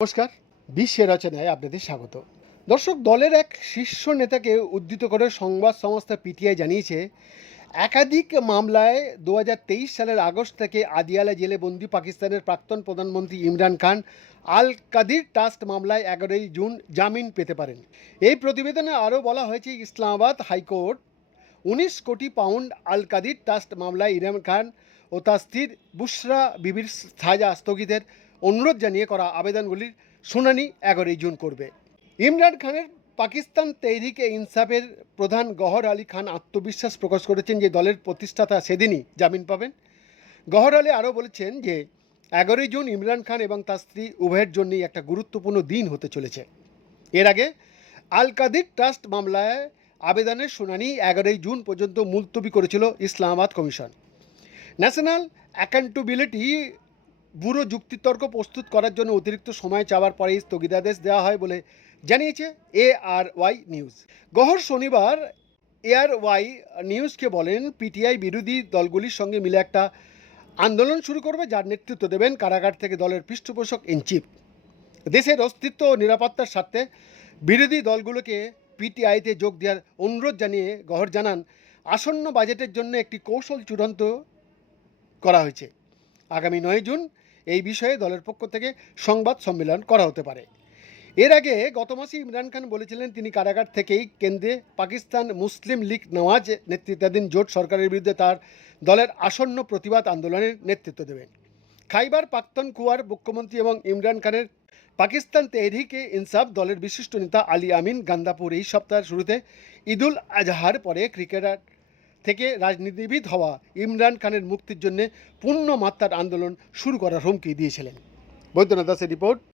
নমস্কার, বিশ্বের রচনায় আপনাদের স্বাগত। দর্শক, দলের এক শীর্ষ নেতাকে উদ্ধৃত করে সংবাদ সংস্থা পিটিআই জানিয়েছে, একাধিক মামলায় দুহাজার তেইশ সালের আগস্ট থেকে আদিয়ালা জেলে বন্দি পাকিস্তানের প্রাক্তন প্রধানমন্ত্রী ইমরান খান আল কাদির ট্রাস্ট মামলায় এগারোই জুন জামিন পেতে পারেন। এই প্রতিবেদনে আরও বলা হয়েছে, ইসলামাবাদ হাইকোর্ট উনিশ কোটি পাউন্ড আল কাদির ট্রাস্ট মামলায় ইমরান খান ও তার স্ত্রীর বুশরা বিবির সাজা স্থগিতের অনুরোধ জানিয়ে করা আবেদনগুলির শুনানি এগারোই জুন করবে। ইমরান খানের পাকিস্তান তেহরিকে ইনসাফের প্রধান গহর আলী খান আত্মবিশ্বাস প্রকাশ করেছেন যে দলের প্রতিষ্ঠাতা সেদিনই জামিন পাবেন। গহর আলী আরও বলেছেন যে এগারোই জুন ইমরান খান এবং তার স্ত্রী উভয়ের জন্যই একটা গুরুত্বপূর্ণ দিন হতে চলেছে। এর আগে আল কাদির ট্রাস্ট মামলায় আবেদনের শুনানি এগারোই জুন পর্যন্ত মুলতবি করেছিল Islamabad commission. National accountability bureau যুক্তিতর্ক প্রস্তুত করার জন্য অতিরিক্ত সময় চাওয়ার পরেই স্থগিতাদেশ দেওয়া হয় বলে জানিয়েছে এ আর ওয়াই নিউজ। গহর শনিবার এআর ওয়াই নিউজকে বলেন, পিটিআই বিরোধী দলগুলির সঙ্গে মিলে একটা আন্দোলন শুরু করবে যার নেতৃত্ব দেবেন কারাগার থেকে দলের পৃষ্ঠপোষক ইন চিফ। দেশের অস্তিত্ব ও নিরাপত্তার স্বার্থে বিরোধী দলগুলোকে পিটিআইতে যোগ দেওয়ার অনুরোধ জানিয়ে গহর জানান, আসন্ন বাজেটের জন্য একটি কৌশল চূড়ান্ত করা হয়েছে। আগামী নয় জুন এই বিষয়ে দলের পক্ষ থেকে সংবাদ সম্মেলন করা হতে পারে। এর আগে গত মাসে ইমরান খান বলেছিলেন, তিনি কারাগার থেকেই কেন্দ্রে পাকিস্তান মুসলিম লীগ নওয়াজ নেতৃত্বাধীন জোট সরকারের বিরুদ্ধে তার দলের আসন্ন প্রতিবাদ আন্দোলনের নেতৃত্ব দেবেন। খাইবার পাক্তনকুয়ার মুখ্যমন্ত্রী এবং ইমরান খানের পাকিস্তান তেহরিকে ইনসাফ দলের বিশিষ্ট নেতা আলী আমিন গান্দাপুর এই সপ্তাহের শুরুতে ঈদুল আজহার পরে ক্রিকেটার থেকে রাজনীতিবিদ হওয়া ইমরান খানের মুক্তির জন্য পূর্ণ মাত্রার আন্দোলন শুরু করার হুমকি দিয়েছিলেন। বৈদ্যনাথ দাসের রিপোর্ট